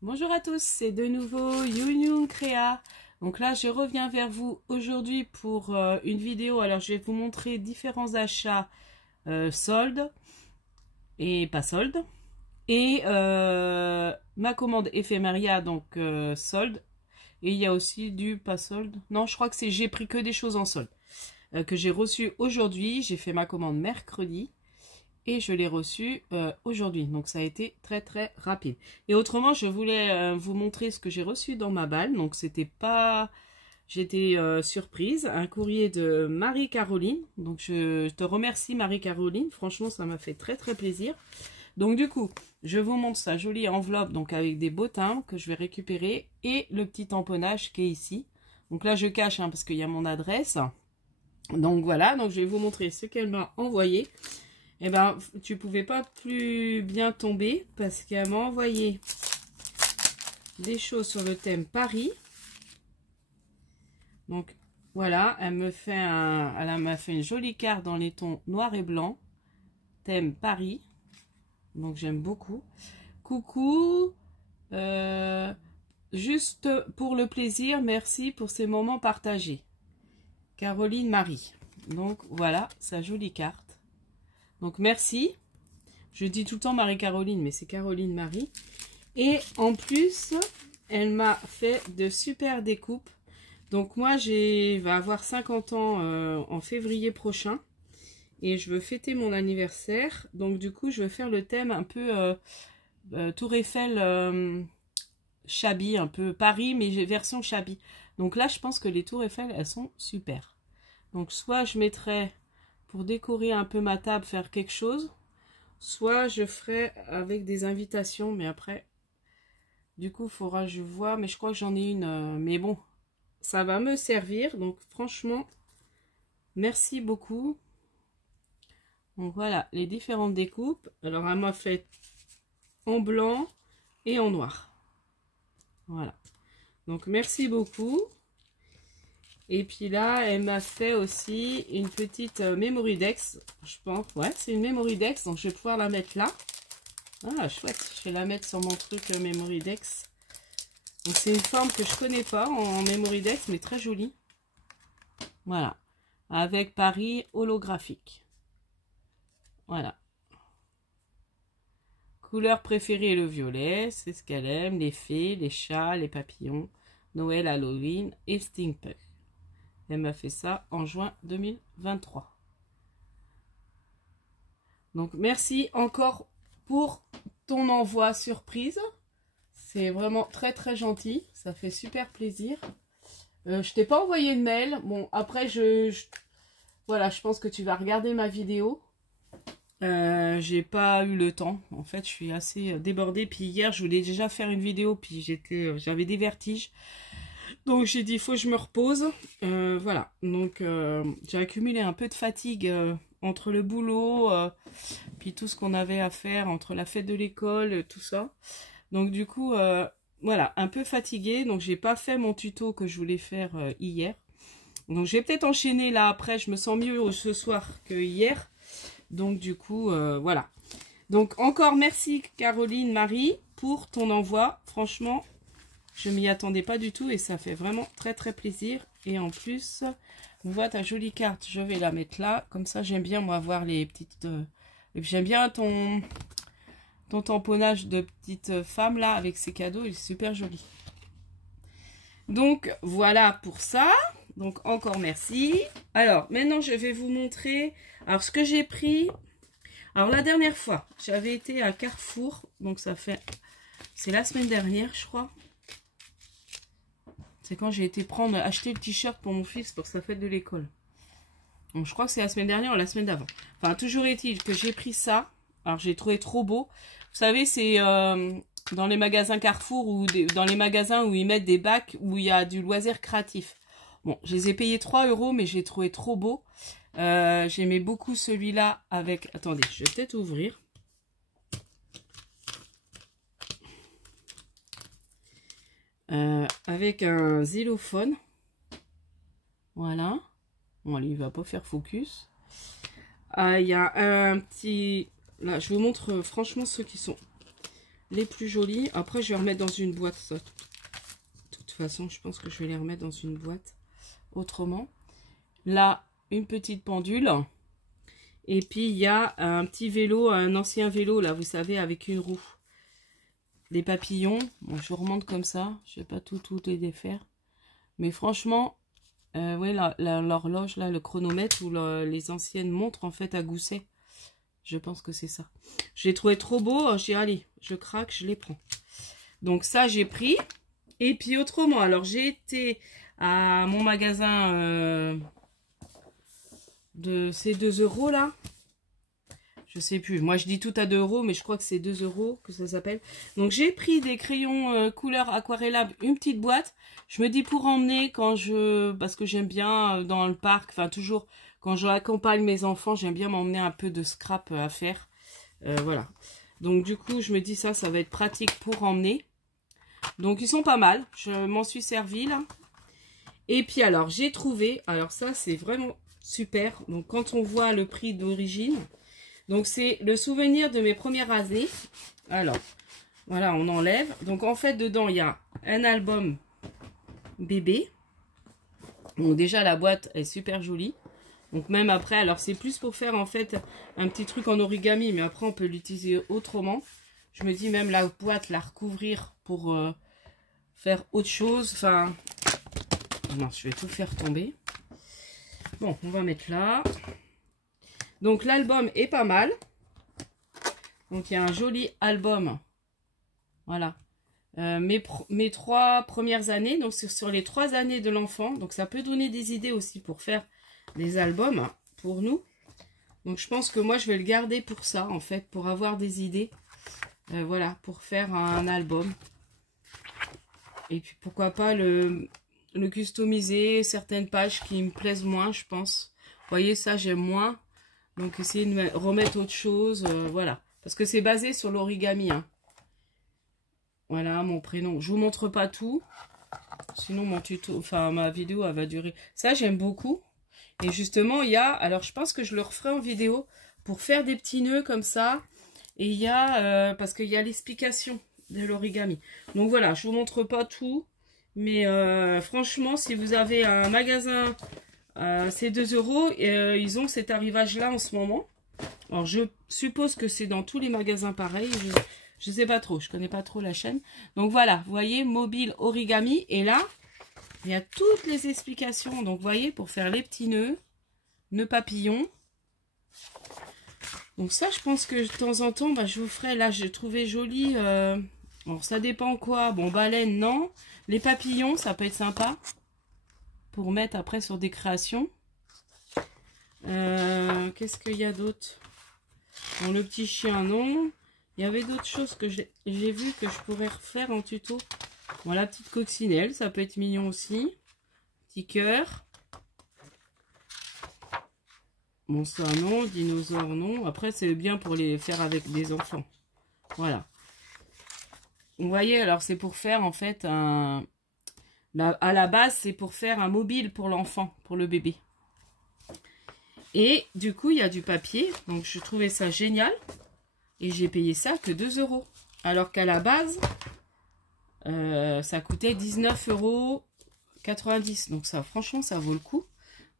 Bonjour à tous, c'est de nouveau Youn Créa. Donc là, je reviens vers vous aujourd'hui pour une vidéo. Alors, je vais vous montrer différents achats soldes et pas soldes. Et ma commande éphéméria, donc solde. Et il y a aussi du pas solde. Non, je crois que c'est j'ai pris que des choses en solde que j'ai reçu aujourd'hui. J'ai fait ma commande mercredi. Et je l'ai reçu aujourd'hui, donc ça a été très rapide. Et autrement, je voulais vous montrer ce que j'ai reçu dans ma balle. Donc c'était pas... J'étais surprise, un courrier de Marie-Caroline. Donc je te remercie Marie-Caroline, franchement ça m'a fait très plaisir. Donc du coup, je vous montre sa jolie enveloppe donc avec des beaux timbres que je vais récupérer. Et le petit tamponnage qui est ici. Donc là je cache parce qu'il y a mon adresse. Donc voilà, donc je vais vous montrer ce qu'elle m'a envoyé. Eh ben, tu pouvais pas plus bien tomber parce qu'elle m'a envoyé des choses sur le thème Paris. Donc, voilà, elle m'a fait une jolie carte dans les tons noir et blanc. Thème Paris. Donc, j'aime beaucoup. Coucou. Juste pour le plaisir, merci pour ces moments partagés. Caroline Marie. Donc, voilà, sa jolie carte. Donc merci, je dis tout le temps Marie-Caroline, mais c'est Caroline Marie. Et en plus, elle m'a fait de super découpes. Donc moi, vais avoir 50 ans en février prochain. Et je veux fêter mon anniversaire. Donc du coup, je veux faire le thème un peu Tour Eiffel shabby, un peu Paris, mais version shabby. Donc là, je pense que les Tours Eiffel, elles sont super. Donc soit je mettrai... pour décorer un peu ma table, faire quelque chose. Soit je ferai avec des invitations, mais après, du coup, il faudra que je vois. Mais je crois que j'en ai une. Mais bon, ça va me servir. Donc, franchement, merci beaucoup. Donc, voilà, les différentes découpes. Alors, elle m'a fait en blanc et en noir. Voilà. Donc, merci beaucoup. Et puis là, elle m'a fait aussi une petite Memory Dex, je pense. Ouais, c'est une Memory Dex, donc je vais pouvoir la mettre là. Ah, chouette, je vais la mettre sur mon truc Memory Dex. Donc c'est une forme que je connais pas en Memory Dex, mais très jolie. Voilà, avec Paris holographique. Voilà. Couleur préférée, le violet, c'est ce qu'elle aime. Les fées, les chats, les papillons, Noël, Halloween et Steampunk. Elle m'a fait ça en juin 2023. Donc, merci encore pour ton envoi surprise. C'est vraiment très gentil. Ça fait super plaisir. Je t'ai pas envoyé de mail. Bon, après, voilà, je pense que tu vas regarder ma vidéo. J'ai pas eu le temps. En fait, je suis assez débordée. Puis hier, je voulais déjà faire une vidéo. Puis j'avais des vertiges. Donc j'ai dit, il faut que je me repose. Voilà, donc j'ai accumulé un peu de fatigue entre le boulot, puis tout ce qu'on avait à faire, entre la fête de l'école, tout ça. Donc du coup, voilà, un peu fatiguée. Donc j'ai pas fait mon tuto que je voulais faire hier. Donc je vais peut-être enchaîner là après, je me sens mieux ce soir que hier. Donc du coup, voilà. Donc encore merci Caroline Marie pour ton envoi, franchement. Je m'y attendais pas du tout et ça fait vraiment très plaisir. Et en plus, on voit ta jolie carte. Je vais la mettre là. Comme ça, j'aime bien moi voir les petites... Et puis j'aime bien ton tamponnage de petite femme là avec ses cadeaux. Il est super joli. Donc voilà pour ça. Donc encore merci. Alors maintenant, je vais vous montrer... Alors ce que j'ai pris... Alors la dernière fois, j'avais été à Carrefour. Donc ça fait... C'est la semaine dernière, je crois. C'est quand j'ai été acheter le t-shirt pour mon fils pour sa fête de l'école. Donc je crois que c'est la semaine dernière ou la semaine d'avant. Enfin, toujours est-il que j'ai pris ça. Alors j'ai trouvé trop beau. Vous savez, c'est dans les magasins Carrefour ou dans les magasins où ils mettent des bacs où il y a du loisir créatif. Bon, je les ai payés 3 € mais j'ai trouvé trop beau. J'aimais beaucoup celui-là avec... Attendez, je vais peut-être ouvrir. Avec un xylophone. Voilà. Bon, lui, il va pas faire focus. Il y a un petit... Là, je vous montre franchement ceux qui sont les plus jolies. Après, je vais remettre dans une boîte. Ça. De toute façon, je pense que je vais les remettre dans une boîte autrement. Là, une petite pendule. Et puis, il y a un petit vélo, un ancien vélo, là, vous savez, avec une roue. Des papillons. Bon, je remonte comme ça. Je ne vais pas tout les défaire. Mais franchement, ouais, l'horloge, là, le chronomètre ou les anciennes montres, en fait, à gousset. Je pense que c'est ça. Je l'ai trouvé trop beau. J'ai dit, allez, je craque, je les prends. Donc ça, j'ai pris. Et puis autrement, alors j'ai été à mon magasin de ces 2 € là. Je sais plus. Moi, je dis tout à 2 €, mais je crois que c'est 2 € que ça s'appelle. Donc j'ai pris des crayons couleur aquarellables, une petite boîte. Je me dis pour emmener parce que j'aime bien dans le parc, enfin toujours... Quand je accompagne mes enfants, j'aime bien m'emmener un peu de scrap à faire. Voilà. Donc du coup, je me dis ça va être pratique pour emmener. Donc ils sont pas mal. Je m'en suis servi là. Et puis alors, j'ai trouvé... Alors ça, c'est vraiment super. Donc quand on voit le prix d'origine. Donc c'est le souvenir de mes premières années. Alors, voilà, on enlève. Donc en fait, dedans, il y a un album bébé. Donc déjà, la boîte est super jolie. Donc même après, alors c'est plus pour faire en fait un petit truc en origami, mais après on peut l'utiliser autrement. Je me dis même la boîte, la recouvrir pour faire autre chose. Enfin, non, je vais tout faire tomber. Bon, on va mettre là. Donc l'album est pas mal. Donc il y a un joli album. Voilà. Mes 3 premières années, donc sur les 3 années de l'enfant. Donc ça peut donner des idées aussi pour faire des albums pour nous. Donc je pense que moi je vais le garder pour ça en fait, pour avoir des idées. Voilà, pour faire un album. Et puis pourquoi pas le customiser, certaines pages qui me plaisent moins, je pense. Vous voyez, ça j'aime moins. Donc essayer de remettre autre chose, voilà. Parce que c'est basé sur l'origami. Hein. Voilà, mon prénom. Je vous montre pas tout. Sinon mon tuto, enfin ma vidéo elle va durer. Ça j'aime beaucoup. Et justement, il y a, alors je pense que je le referai en vidéo pour faire des petits nœuds comme ça. Et il y a, parce qu'il y a l'explication de l'origami. Donc voilà, je vous montre pas tout. Mais franchement, si vous avez un magasin, c'est 2 €. Ils ont cet arrivage-là en ce moment. Alors je suppose que c'est dans tous les magasins pareil. Je sais pas trop, je connais pas trop la chaîne. Donc voilà, vous voyez, mobile origami. Et là... il y a toutes les explications. Donc, vous voyez, pour faire les petits nœuds papillons. Donc, ça, je pense que de temps en temps, bah, je vous ferai. Là, j'ai trouvé joli. Alors, ça dépend quoi. Bon, baleine, non. Les papillons, ça peut être sympa. Pour mettre après sur des créations. Qu'est-ce qu'il y a d'autre? Bon, le petit chien, non. Il y avait d'autres choses que j'ai vu que je pourrais refaire en tuto. Voilà, petite coccinelle, ça peut être mignon aussi. Petit cœur. Bon, ça non, dinosaure non. Après, c'est bien pour les faire avec des enfants. Voilà. Vous voyez, alors c'est pour faire en fait un... à la base, c'est pour faire un mobile pour l'enfant, pour le bébé. Et du coup, il y a du papier. Donc, je trouvais ça génial. Et j'ai payé ça que 2 €. Alors qu'à la base... ça coûtait 19,90 €. Donc ça, franchement, ça vaut le coup.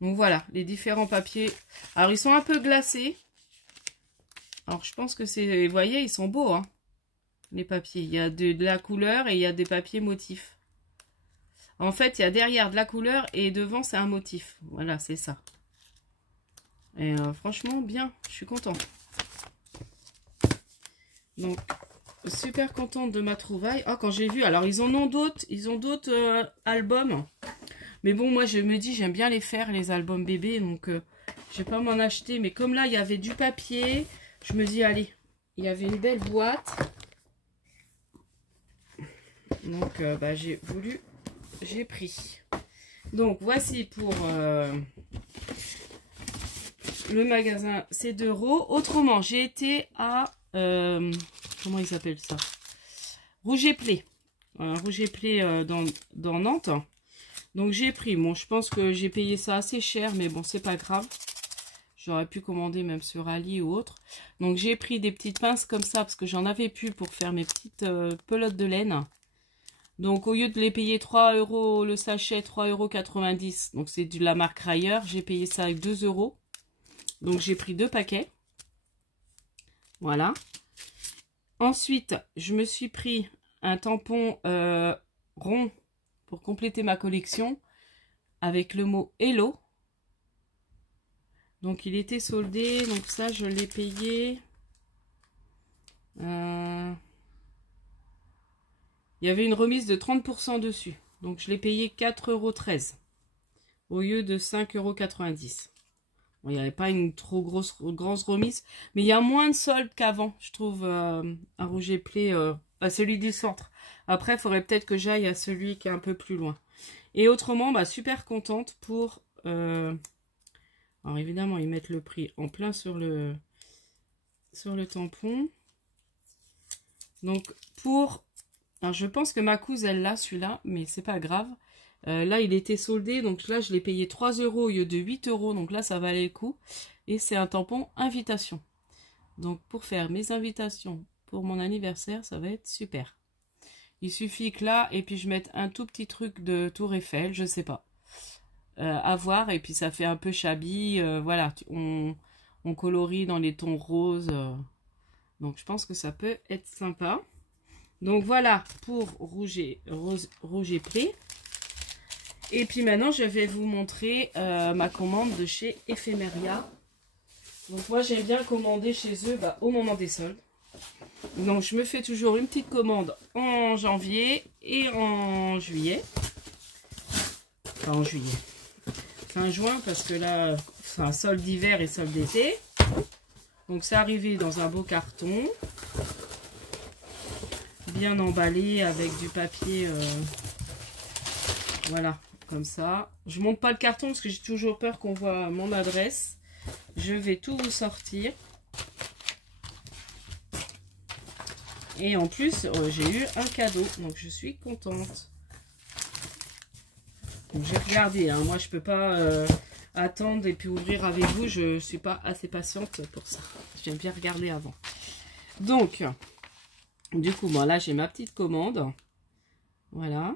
Donc voilà, les différents papiers. Alors, ils sont un peu glacés. Alors, je pense que c'est... Vous voyez, ils sont beaux, hein, les papiers. Il y a de la couleur et il y a des papiers motifs. En fait, il y a derrière de la couleur et devant, c'est un motif. Voilà, c'est ça. Et franchement, bien. Je suis contente. Donc... super contente de ma trouvaille. Ah, quand j'ai vu, alors ils ont d'autres albums. Mais bon, moi je me dis, j'aime bien les faire, les albums bébés. Donc je vais pas m'en acheter. Mais comme là, il y avait du papier, je me dis, allez, il y avait une belle boîte. Donc bah, j'ai pris. Donc voici pour le magasin, c'est 2 €. Autrement, j'ai été à... comment ils s'appellent ça? Rouge et Play. Rouge et Play dans Nantes. Donc j'ai pris, bon, je pense que j'ai payé ça assez cher, mais bon, c'est pas grave. J'aurais pu commander même sur Ali ou autre. Donc j'ai pris des petites pinces comme ça parce que j'en avais plus pour faire mes petites pelotes de laine. Donc au lieu de les payer 3 € le sachet, 3,90 €, donc c'est de la marque Rayer, j'ai payé ça avec 2 €. Donc j'ai pris 2 paquets. Voilà. Ensuite, je me suis pris un tampon rond pour compléter ma collection avec le mot Hello. Donc il était soldé, donc ça je l'ai payé. Il y avait une remise de 30% dessus. Donc je l'ai payé 4,13 € au lieu de 5,90 €. Bon, il n'y avait pas une trop grosse remise, mais il y a moins de soldes qu'avant, je trouve, à Rouge et Play, à celui du centre. Après, il faudrait peut-être que j'aille à celui qui est un peu plus loin. Et autrement, bah, super contente pour... alors évidemment, ils mettent le prix en plein sur le tampon. Donc pour... Alors je pense que ma cousine, elle l'a celui-là, mais c'est pas grave. Là, il était soldé, donc là, je l'ai payé 3 € au lieu de 8 €. Donc là, ça valait le coup. Et c'est un tampon invitation. Donc pour faire mes invitations pour mon anniversaire, ça va être super. Il suffit que là, et puis je mette un tout petit truc de Tour Eiffel, je sais pas. À voir, et puis ça fait un peu shabby. Voilà, on colorie dans les tons roses. Donc je pense que ça peut être sympa. Donc voilà pour Rouge et Play. Et puis maintenant, je vais vous montrer ma commande de chez Ephemeria. Donc moi, j'aime bien commander chez eux au moment des soldes. Donc je me fais toujours une petite commande en janvier et en juillet. Enfin en juillet. Fin juin parce que là, c'est un solde d'hiver et solde d'été. Donc c'est arrivé dans un beau carton. Bien emballé avec du papier. Voilà. Comme ça. Je monte pas le carton parce que j'ai toujours peur qu'on voit mon adresse. Je vais tout vous sortir. Et en plus, j'ai eu un cadeau. Donc je suis contente. Donc j'ai regardé. Hein. Moi, je peux pas attendre et puis ouvrir avec vous. Je suis pas assez patiente pour ça. J'aime bien regarder avant. Donc, du coup, moi là, j'ai ma petite commande. Voilà.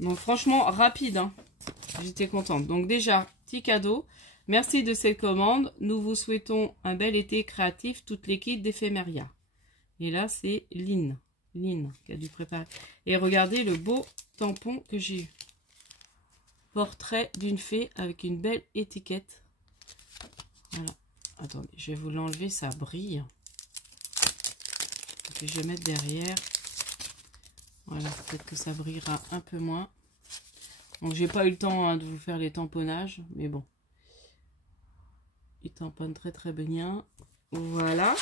Donc franchement rapide, hein. J'étais contente. Donc déjà, petit cadeau. Merci de cette commande. Nous vous souhaitons un bel été créatif, toute l'équipe d'Ephemeria. Et là, c'est Lynn qui a dû préparer. Et regardez le beau tampon que j'ai eu. Portrait d'une fée avec une belle étiquette. Voilà. Attendez, je vais vous l'enlever, ça brille. Et puis je vais mettre derrière. Voilà, peut-être que ça brillera un peu moins. Donc, j'ai pas eu le temps de vous faire les tamponnages, mais bon. Il tamponne très très bien. Voilà.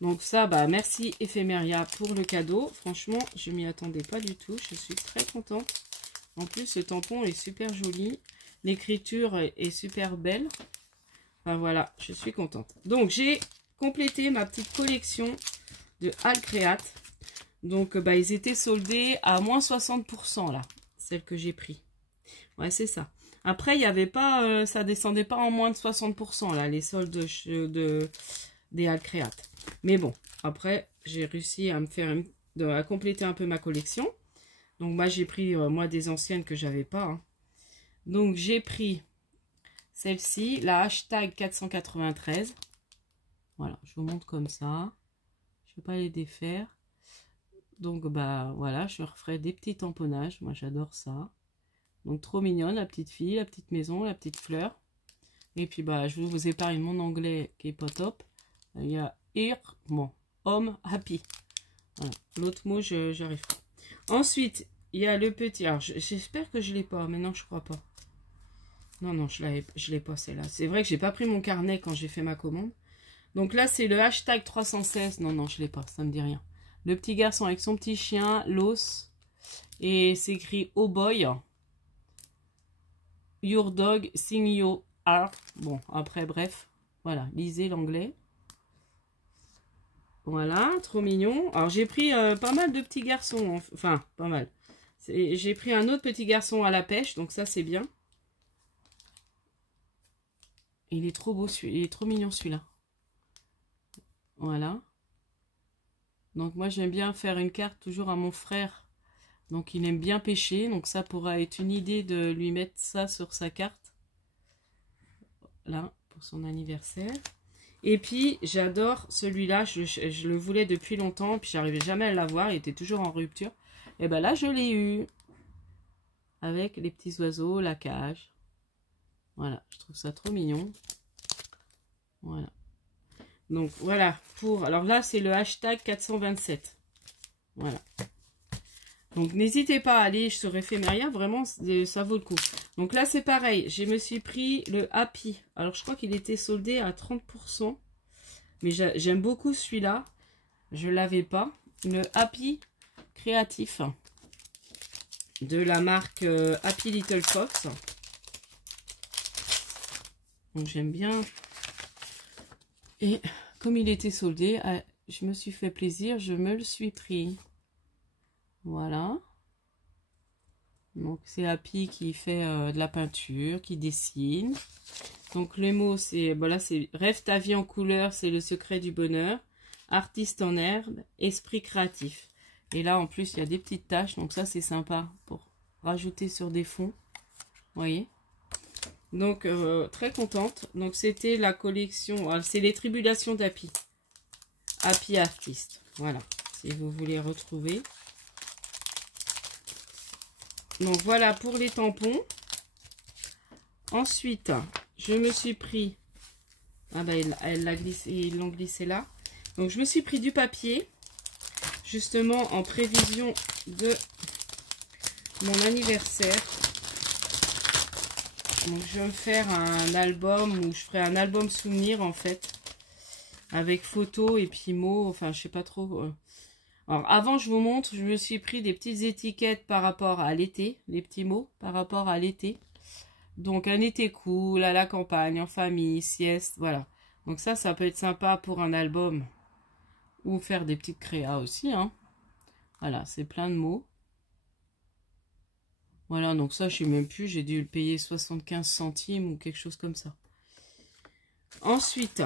Donc ça, merci Ephemeria pour le cadeau. Franchement, je m'y attendais pas du tout. Je suis très contente. En plus, ce tampon est super joli. L'écriture est super belle. Enfin voilà, je suis contente. Donc, j'ai complété ma petite collection de Alcreate. Donc, ils étaient soldés à moins 60% là, celle que j'ai pris. Ouais, c'est ça. Après, il n'y avait pas, ça descendait pas en moins de 60% là, les soldes des Alcreate. Mais bon, après, j'ai réussi à me faire à compléter un peu ma collection. Donc, moi, j'ai pris, moi, des anciennes que j'avais pas. Hein. Donc, j'ai pris celle-ci, la hashtag 493. Voilà, je vous montre comme ça. Je ne vais pas les défaire. Donc, voilà, je referai des petits tamponnages. Moi, j'adore ça. Donc, trop mignonne, la petite fille, la petite maison, la petite fleur. Et puis, je vous épargne mon anglais qui est pas top. Il y a home, happy. Voilà. L'autre mot, j'arrive pas. Ensuite, il y a le petit. Alors, j'espère que je l'ai pas. Mais non, je crois pas. Non, je l'ai pas, celle-là. C'est vrai que j'ai pas pris mon carnet quand j'ai fait ma commande. Donc là, c'est le hashtag 316. Non, je l'ai pas. Ça me dit rien. Le petit garçon avec son petit chien, l'os. Et c'est écrit Oh boy. Your dog sing your heart. Bon, après, bref. Voilà, lisez l'anglais. Voilà, trop mignon. Alors, j'ai pris pas mal de petits garçons. Enfin, pas mal. J'ai pris un autre petit garçon à la pêche, donc ça c'est bien. Il est trop beau, il est trop mignon celui-là. Voilà. Donc moi j'aime bien faire une carte toujours à mon frère. Donc il aime bien pêcher, donc ça pourra être une idée de lui mettre ça sur sa carte. Là, pour son anniversaire. Et puis j'adore celui-là, je le voulais depuis longtemps, puis j'arrivais jamais à l'avoir, il était toujours en rupture. Et ben là je l'ai eu. Avec les petits oiseaux, la cage. Voilà, je trouve ça trop mignon. Voilà. Donc voilà, alors là c'est le hashtag 427. Voilà. Donc n'hésitez pas à aller sur Éphéméria, vraiment ça vaut le coup. Donc là c'est pareil, je me suis pris le Happy. Alors je crois qu'il était soldé à 30%. Mais j'aime beaucoup celui-là. Je ne l'avais pas. Le Happy créatif de la marque Happy Little Fox. Donc j'aime bien. Et comme il était soldé, je me suis fait plaisir, je me le suis pris. Voilà. Donc c'est Happy qui fait de la peinture, qui dessine. Donc les mots c'est, voilà, c'est rêve ta vie en couleur, c'est le secret du bonheur. Artiste en herbe, esprit créatif. Et là en plus il y a des petites taches, donc ça c'est sympa pour rajouter sur des fonds. Vous voyez. Donc très contente. Donc c'était la collection, c'est les tribulations d'Happy. Happy Artist. Voilà, si vous voulez retrouver. Donc voilà pour les tampons. Ensuite, je me suis pris... Ah bah ils l'ont glissé là. Donc je me suis pris du papier. Justement en prévision de mon anniversaire. Donc je vais me faire un album où je ferai un album souvenir en fait. Avec photos et puis mots. Enfin je sais pas trop... Alors avant je vous montre, je me suis pris des petites étiquettes par rapport à l'été. Les petits mots par rapport à l'été. Donc un été cool, à la campagne, en famille, sieste, voilà. Donc ça peut être sympa pour un album. Ou faire des petites créas aussi, hein. Voilà, c'est plein de mots. Voilà, donc ça, je sais même plus, j'ai dû le payer 75 centimes ou quelque chose comme ça. Ensuite,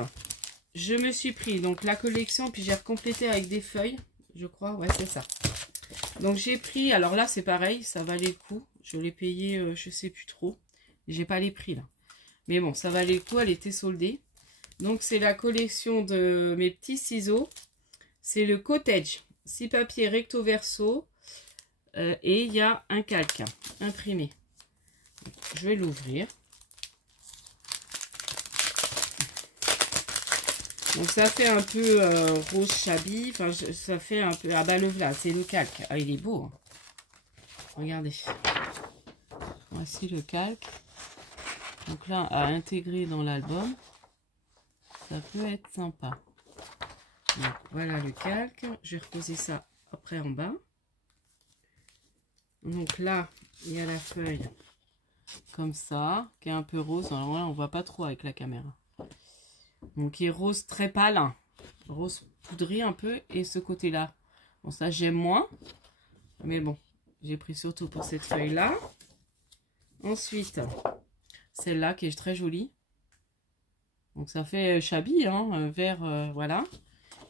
je me suis pris donc la collection, puis j'ai recomplété avec des feuilles, je crois, ouais, c'est ça. Donc j'ai pris, alors là, c'est pareil, ça valait le coup. Je l'ai payé, je sais plus trop. J'ai pas les prix là. Mais bon, ça valait le coup, elle était soldée. Donc c'est la collection de mes petits ciseaux. C'est le Cottage. 6 papiers recto verso. Et il y a un calque imprimé. Je vais l'ouvrir. Donc ça fait un peu rose chabi. Enfin, ça fait un peu... Ah bah le voilà, c'est le calque. Ah, il est beau. Hein. Regardez. Voici le calque. Donc là, à intégrer dans l'album, ça peut être sympa. Donc voilà le calque. Je vais reposer ça après en bas. Donc là, il y a la feuille comme ça, qui est un peu rose. Alors là, on voit pas trop avec la caméra. Donc qui est rose très pâle, hein. Rose poudré un peu. Et ce côté-là, bon ça j'aime moins. Mais bon, j'ai pris surtout pour cette feuille-là. Ensuite... Celle-là qui est très jolie. Donc ça fait shabby, hein, vert, voilà.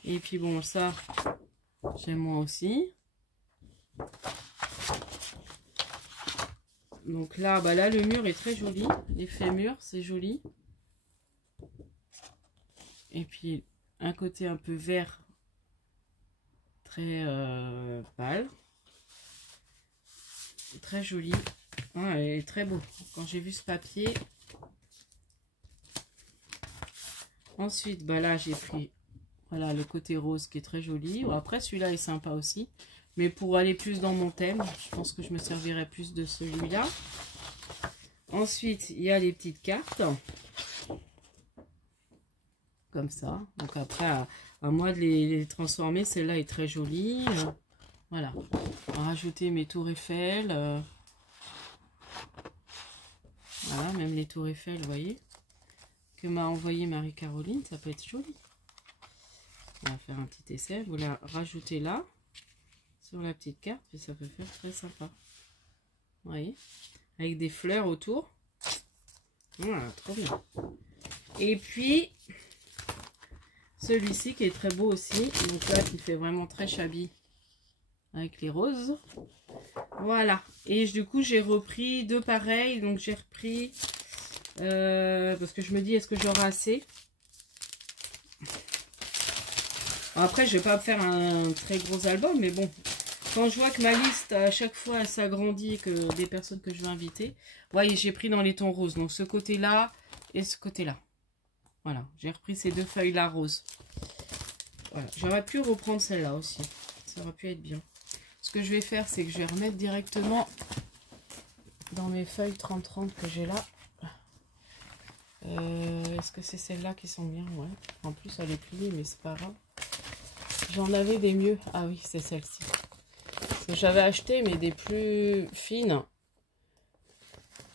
Et puis bon, ça, j'aime moi aussi. Donc là, bah là, le mur est très joli. L'effet mur, c'est joli. Et puis, un côté un peu vert, très pâle. Très joli. Ah, elle est très beau. Quand j'ai vu ce papier. Ensuite, bah là, j'ai pris voilà, le côté rose qui est très joli. Bon, après, celui-là est sympa aussi. Mais pour aller plus dans mon thème, je pense que je me servirai plus de celui-là. Ensuite, il y a les petites cartes. Comme ça. Donc après, à moi de les transformer. Celle-là est très jolie. Voilà. On va rajouter mes tours Eiffel. Voilà, même les tours Eiffel, vous voyez, que m'a envoyé Marie-Caroline, ça peut être joli. On va faire un petit essai, vous la rajoutez là, sur la petite carte, puis ça peut faire très sympa. Vous voyez, avec des fleurs autour. Voilà, trop bien. Et puis, celui-ci qui est très beau aussi. Donc là, qui fait vraiment très shabby. Avec les roses. Voilà. Et du coup, j'ai repris deux pareils. Donc, j'ai repris... parce que je me dis, est-ce que j'aurai assez? Après, je vais pas faire un très gros album. Mais bon, quand je vois que ma liste, à chaque fois, elle s'agrandit, que des personnes que je veux inviter. Vous voyez, j'ai pris dans les tons roses. Donc, ce côté-là et ce côté-là. Voilà. J'ai repris ces deux feuilles-là roses. Voilà. J'aurais pu reprendre celle-là aussi. Ça aurait pu être bien. Ce que je vais faire, c'est que je vais remettre directement dans mes feuilles 30-30 que j'ai là. Est-ce que c'est celles-là qui sont bien? Ouais. En plus, elle est pliée, mais c'est pas grave. J'en avais des mieux. Ah oui, c'est celle-ci. J'avais acheté, mais des plus fines.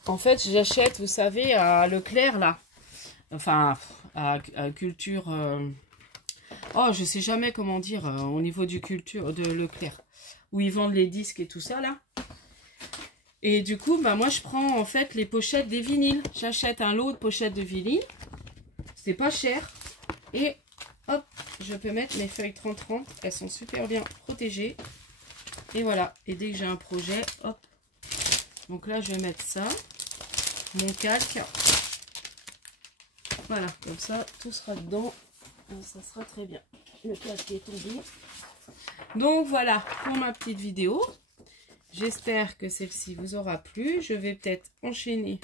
En fait, j'achète, vous savez, à Leclerc, là. Enfin, à Culture... Oh, je sais jamais comment dire, au niveau du Culture de Leclerc. Où ils vendent les disques et tout ça, là. Et du coup, bah, moi, je prends, en fait, les pochettes des vinyles. J'achète un lot de pochettes de vinyle. C'est pas cher. Et, hop, je peux mettre mes feuilles 30-30. Elles sont super bien protégées. Et voilà. Et dès que j'ai un projet, hop. Donc là, je vais mettre ça. Mon calque. Voilà. Comme ça, tout sera dedans. Et ça sera très bien. Le calque est tombé. Donc voilà pour ma petite vidéo. J'espère que celle-ci vous aura plu. Je vais peut-être enchaîner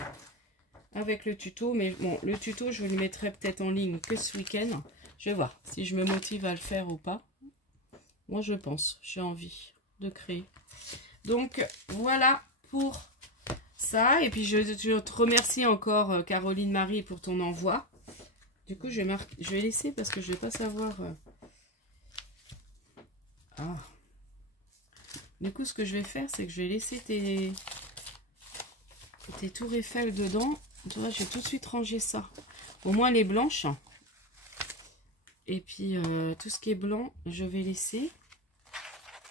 avec le tuto. Mais bon, le tuto, je le mettrai peut-être en ligne que ce week-end. Je vais voir si je me motive à le faire ou pas. Moi, je pense. J'ai envie de créer. Donc, voilà pour ça. Et puis, je te remercie encore, Caroline Marie, pour ton envoi. Du coup, je vais laisser parce que je ne vais pas savoir... Ah. Du coup, ce que je vais faire, c'est que je vais laisser tes tours Eiffel dedans. Tu vois, je vais tout de suite ranger ça. Au moins les blanches. Et puis, tout ce qui est blanc, je vais laisser.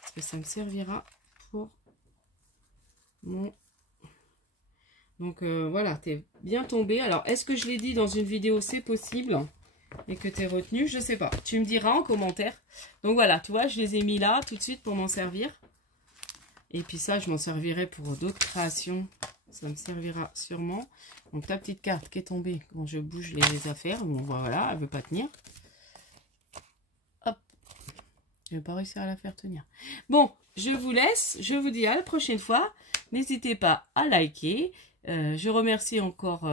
Parce que ça me servira pour mon... Donc, voilà, t'es bien tombé. Alors, est-ce que je l'ai dit dans une vidéo, c'est possible et que tu es retenu? Je sais pas. Tu me diras en commentaire. Donc, voilà, tu vois, je les ai mis là tout de suite pour m'en servir. Et puis ça, je m'en servirai pour d'autres créations. Ça me servira sûrement. Donc la petite carte qui est tombée quand je bouge les affaires. Bon, voilà, elle ne veut pas tenir. Hop. Je vais pas réussir à la faire tenir. Bon, je vous laisse. Je vous dis à la prochaine fois. N'hésitez pas à liker. Je remercie encore...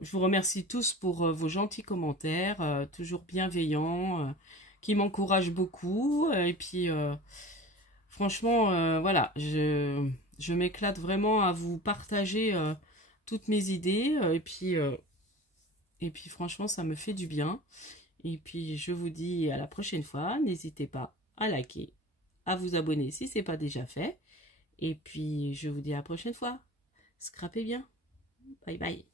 je vous remercie tous pour vos gentils commentaires. Toujours bienveillants. Qui m'encouragent beaucoup. Et puis... franchement, voilà, je m'éclate vraiment à vous partager toutes mes idées. Et puis, franchement, ça me fait du bien. Et puis, je vous dis à la prochaine fois. N'hésitez pas à liker, à vous abonner si ce n'est pas déjà fait. Et puis, je vous dis à la prochaine fois. Scrapez bien. Bye bye.